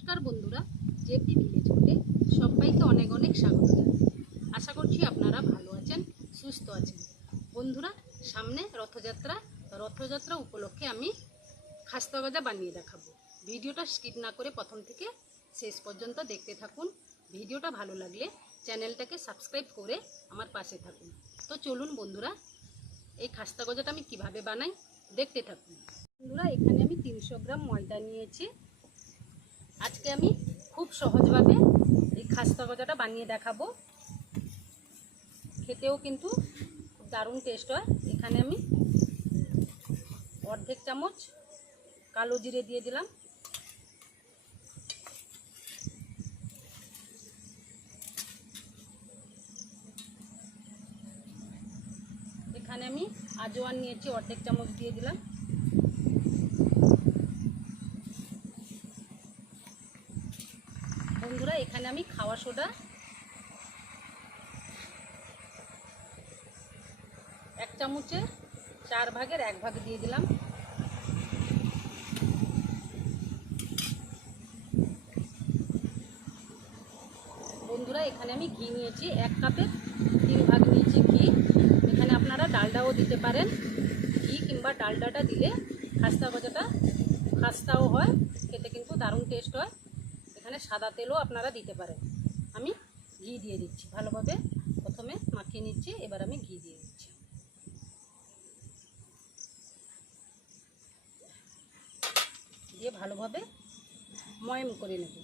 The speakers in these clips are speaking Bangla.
নমস্কার বন্ধুরা, জেপি ভিলেজ ফুডে সবাইকে অনেক অনেক স্বাগত আশা করছি আপনারা ভালো আছেন, সুস্থ আছেন। বন্ধুরা, সামনে রথযাত্রা রথযাত্রা উপলক্ষে আমি খাস্তা গজা বানিয়ে দেখাবো। ভিডিওটা স্কিপ না করে প্রথম থেকে শেষ পর্যন্ত দেখতে থাকুন। ভিডিওটা ভালো লাগলে চ্যানেলটাকে সাবস্ক্রাইব করে আমার পাশে থাকুন। তো চলুন বন্ধুরা, এই খাস্তা গজাটা আমি কীভাবে বানাই, দেখতে থাকুন। বন্ধুরা, এখানে আমি তিনশো গ্রাম ময়দা নিয়েছি। আজকে আমি খুব সহজভাবে এই খাস্তা গজাটা বানিয়ে দেখাবো। খেতেও কিন্তু খুব দারুণ টেস্ট হয়। এখানে আমি অর্ধেক চামচ কালো জিরে দিয়ে দিলাম। এখানে আমি আজওয়ান নিয়েছি, অর্ধেক চামচ দিয়ে দিলাম বন্ধুরা এখানে আমি খাওয়া সোডা। এক চামচের চার ভাগের এক ভাগ দিয়ে দিলাম। বন্ধুরা, এখানে আমি ঘি নিয়েছি। এক কাপের তিন ভাগ নিয়েছি ঘি। এখানে আপনারা ডালডাও দিতে পারেন। ঘি কিংবা ডালডাটা দিলে খাস্তা গজাটা খাস্তাও হয়, খেতে কিন্তু দারুণ টেস্ট হয়। এখানে সাদা তেলও আপনারা দিতে পারেন। ঘি দিয়ে দিচ্ছি। ভালোভাবে প্রথমে মাখিয়ে নিচ্ছি, এবার আমি ঘি দিয়ে দিচ্ছি। দিয়ে ভালোভাবে ময়ম করে নেব।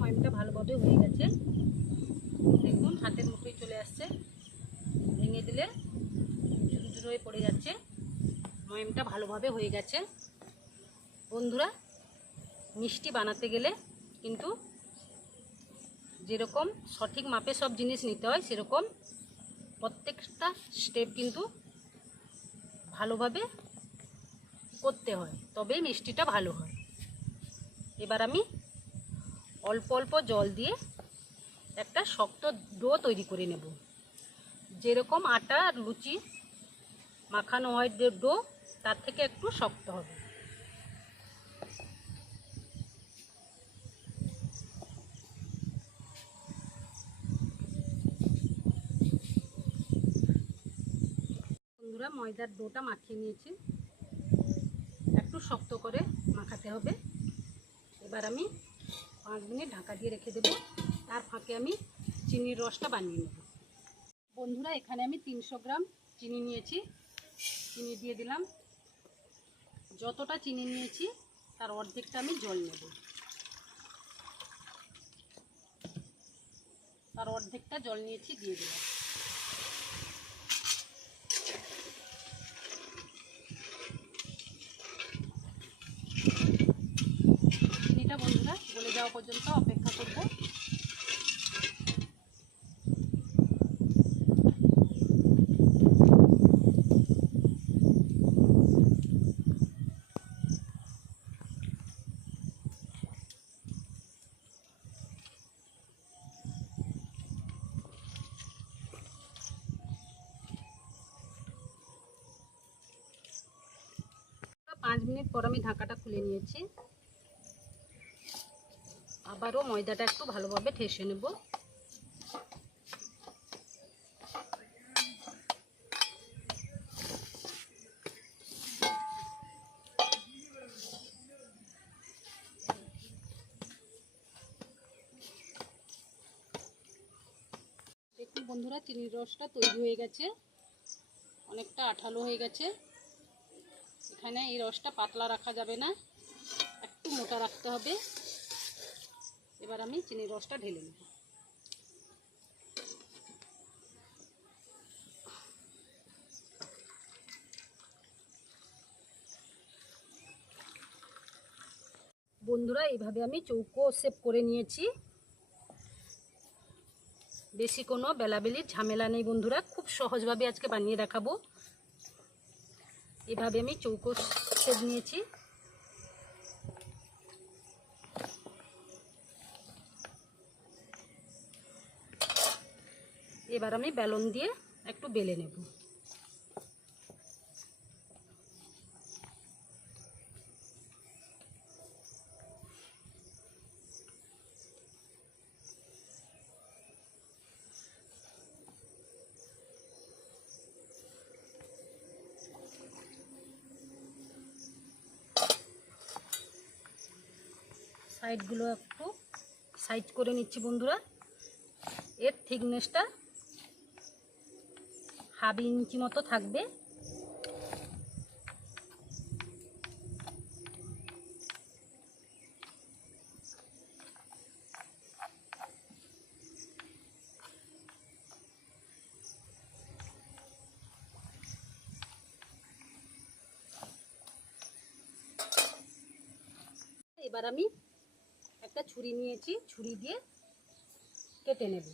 ময়মটা ভালোভাবে হয়ে গেছে। দেখুন, হাতের মুঠোয় চলে আসছে। ভেঙে দিলে ঝুরু ঝুরু হয়ে পড়ে যাচ্ছে। ময়মটা ভালোভাবে হয়ে গেছে। বন্ধুরা, মিষ্টি বানাতে গেলে কিন্তু যেরকম সঠিক মাপে সব জিনিস নিতে হয়, সেরকম প্রত্যেকটা স্টেপ কিন্তু ভালোভাবে করতে হয়। তবেই মিষ্টিটা ভালো হয়। এবার আমি অল্প অল্প জল দিয়ে একটা শক্ত ডো তৈরি করে নেব। যেরকম আটা আর লুচি মাখানো হয় ডো, তার থেকে একটু শক্ত হবে। বন্ধুরা, ময়দার ডোটা মাখিয়ে নিয়েছি। একটু শক্ত করে মাখাতে হবে। এবার আমি পাঁচ মিনিট ঢাকা দিয়ে রেখে দেবো। তার ফাঁকে আমি চিনির রসটা বানিয়ে নেব। বন্ধুরা, এখানে আমি তিনশো গ্রাম চিনি নিয়েছি। চিনি দিয়ে দিলাম। যতটা চিনি নিয়েছি, তার অর্ধেকটা আমি জল নেব। তার অর্ধেকটা জল নিয়েছি, দিয়ে দিলাম চিনিটা বন্ধুরা গলে যাওয়া পর্যন্ত অপেক্ষা করব। পাঁচ মিনিট পর আমি ঢাকাটা খুলে নিয়েছি। আবারও ময়দাটা একটু ভালোভাবে ঠেসে নেব। বন্ধুরা চিনির রসটা তৈরি হয়ে গেছে। অনেকটা আঠালো হয়ে গেছে। এখানে এই রসটা পাতলা রাখা যাবে না, একটু মোটা রাখতে হবে। এবার আমি চিনির রসটা ঢেলে নেব। বন্ধুরা, এইভাবে আমি চৌকো সেপ করে নিয়েছি। বেশি কোনো বেলাবেলির ঝামেলা নেই বন্ধুরা, খুব সহজভাবে আজকে বানিয়ে দেখাবো। এভাবে আমি চৌকো সেপ নিয়েছি। এবার আমি বেলন দিয়ে একটু বেলে নেব। সাইডগুলো একটু সাইজ করে নিচ্ছি বন্ধুরা। এর থিকনেসটা হাফ ইঞ্চি মতো থাকবে। এবার আমি একটা ছুরি নিয়েছি ছুরি দিয়ে কেটে নেব।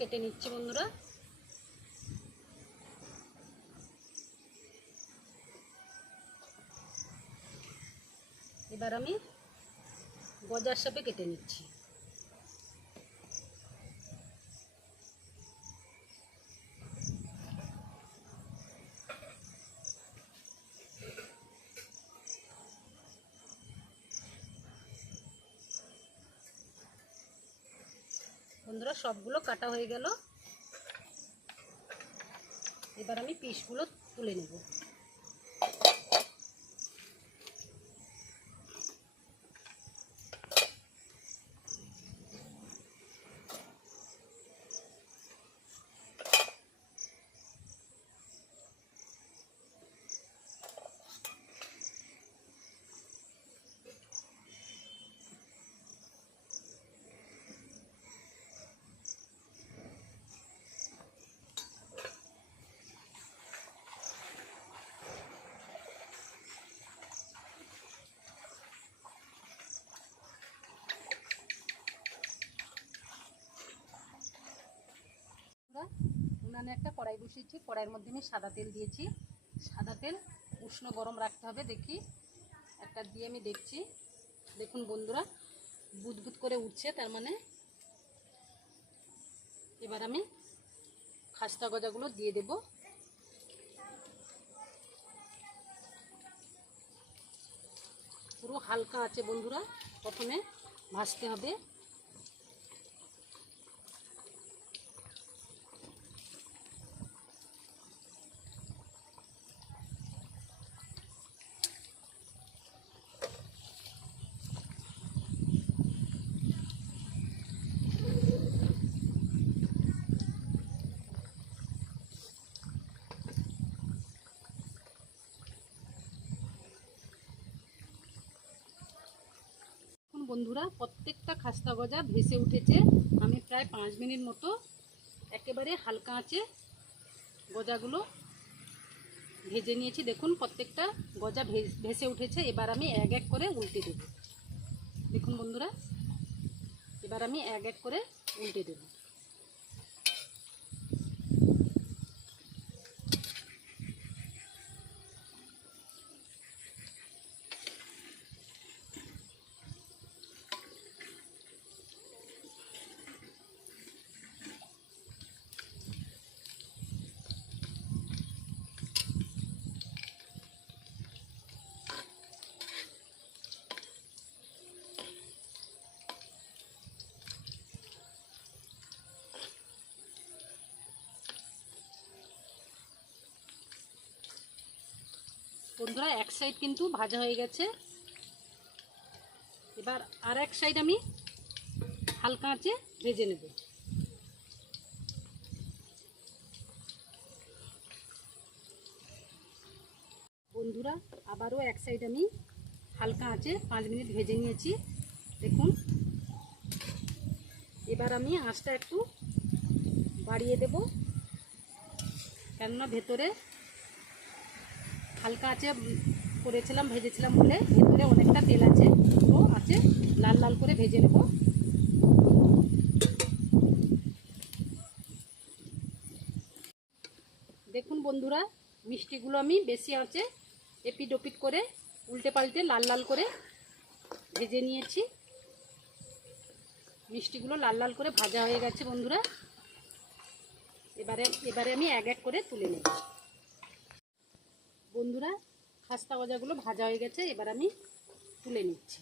কেটে নিচ্ছি বন্ধুরা। এবার আমি গজার সাপে কেটে নিচ্ছি। বন্ধুরা সবগুলো কাটা হয়ে গেল। এবার আমি পিসগুলো তুলে নেব বন্ধুরা, উনানে একটা কড়াই বসিয়েছি। কড়াইয়ের মধ্যে আমি সাদা তেল দিয়েছি। সাদা তেল উষ্ণ গরম রাখতে হবে, দেখি। একটা দিয়ে আমি দেখছি। দেখুন বন্ধুরা, বুদবুদ করে উঠছে, তার মানে এবার আমি খাস্তা গজাগুলো দিয়ে দেব। পুরো হালকা আছে বন্ধুরা, প্রথমে ভাজতে হবে। বন্ধুরা, প্রত্যেকটা খাস্তা গজা ভেসে উঠেছে। আমি প্রায় পাঁচ মিনিট মতো একেবারে হালকা আঁচে গজাগুলো ভেজে নিয়েছি। দেখুন, প্রত্যেকটা গজা ভেসে উঠেছে। এবার আমি এক এক করে উল্টে দেব। দেখুন বন্ধুরা, এবার আমি এক এক করে উল্টে দেব। বন্ধুরা, এক সাইড কিন্তু ভাজা হয়ে গেছে। এবার আর এক সাইড আমি হালকা আঁচে ভেজে নেব। বন্ধুরা, আবারও এক সাইড আমি হালকা আঁচে পাঁচ মিনিট ভেজে নিয়েছি। দেখুন, এবার আমি আঁচটা একটু বাড়িয়ে দেব। কেননা ভেতরে হালকা আছে করেছিলাম, ভেজেছিলাম বলে ভেতরে অনেকটা তেল আছে, তো আছে, লাল লাল করে ভেজে নেব। দেখুন বন্ধুরা, মিষ্টিগুলো আমি বেশি আছে, এপিট ওপিট করে উল্টে পাল্টে লাল লাল করে ভেজে নিয়েছি। মিষ্টিগুলো লাল লাল করে ভাজা হয়ে গেছে বন্ধুরা। এবারে এবারে আমি এক এক করে তুলে নেব। বন্ধুরা খাস্তা গজাগুলো ভাজা হয়ে গেছে এবার আমি তুলে নিচ্ছি।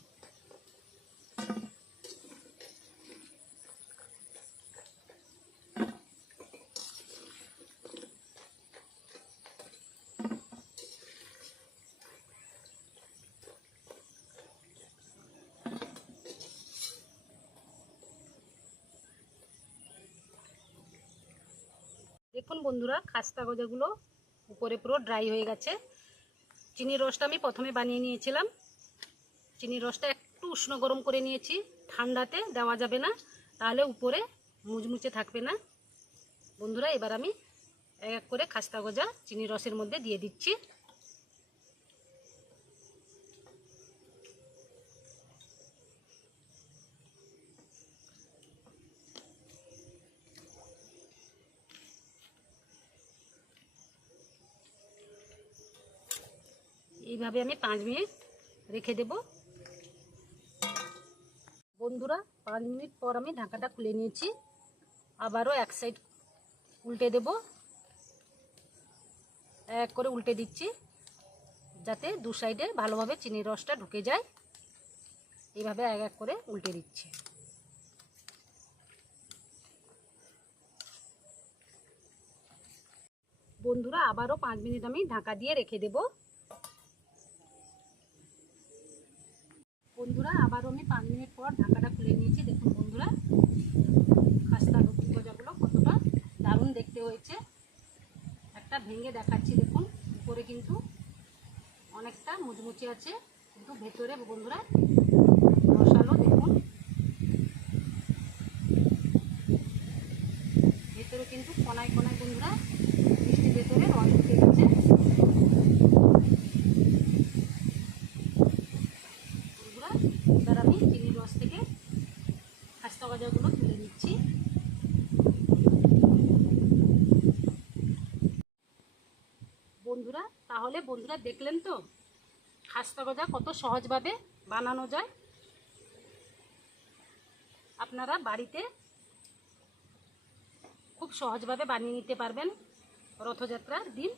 দেখুন বন্ধুরা খাস্তা গজাগুলো উপরে পুরো ড্রাই হয়ে গেছে। চিনির রসটা আমি প্রথমে বানিয়ে নিয়েছিলাম। চিনির রসটা একটু উষ্ণ গরম করে নিয়েছি। ঠান্ডাতে দেওয়া যাবে না, তাহলে উপরে মুচমুচে থাকবে না। বন্ধুরা, এবার আমি এক এক করে খাস্তা গজা চিনির রসের মধ্যে দিয়ে দিচ্ছি। এইভাবে আমি পাঁচ মিনিট রেখে দেব। বন্ধুরা, পাঁচ মিনিট পর আমি ঢাকাটা খুলে নিয়েছি। আবারও এক সাইড উল্টে দেব। এক করে উল্টে দিচ্ছি, যাতে দু সাইডে ভালোভাবে চিনির রসটা ঢুকে যায়। এইভাবে এক এক করে উল্টে দিচ্ছি। বন্ধুরা, আবারও পাঁচ মিনিট আমি ঢাকা দিয়ে রেখে দেবো। বন্ধুরা আবারও আমি পাঁচ মিনিট পর ঢাকাটা খুলে নিয়েছি দেখুন বন্ধুরা খাস্তা লুচি গজাগুলো কতটা দারুণ দেখতে হয়েছে একটা ভেঙে দেখাচ্ছি দেখুন উপরে কিন্তু অনেকটা মুচমুচে আছে কিন্তু ভেতরে বন্ধুরা রসালো দেখুন ভেতরে কিন্তু কনায় কনায় বন্ধুরা মিষ্টি ভেতরে রস ঢুকে গেছে বন্ধুরা এবার আমি চিনির রস থেকে খাস্তা গজাগুলো তুলে নিচ্ছি বন্ধুরা তাহলে বন্ধুরা, দেখলেন তো? খাস্তা গজা কত সহজভাবে বানানো যায়। আপনারা বাড়িতে খুব সহজভাবে বানিয়ে নিতে পারবেন রথযাত্রার দিন।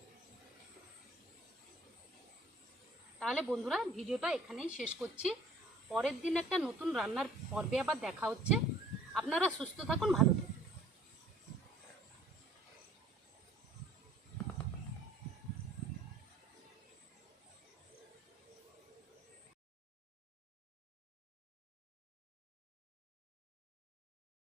তাহলে বন্ধুরা, ভিডিওটা এখানেই শেষ করছি। পরের দিন একটা নতুন রান্নার পর্বে আবার দেখা হচ্ছে। আপনারা সুস্থ থাকুন, ভালো থাকুন।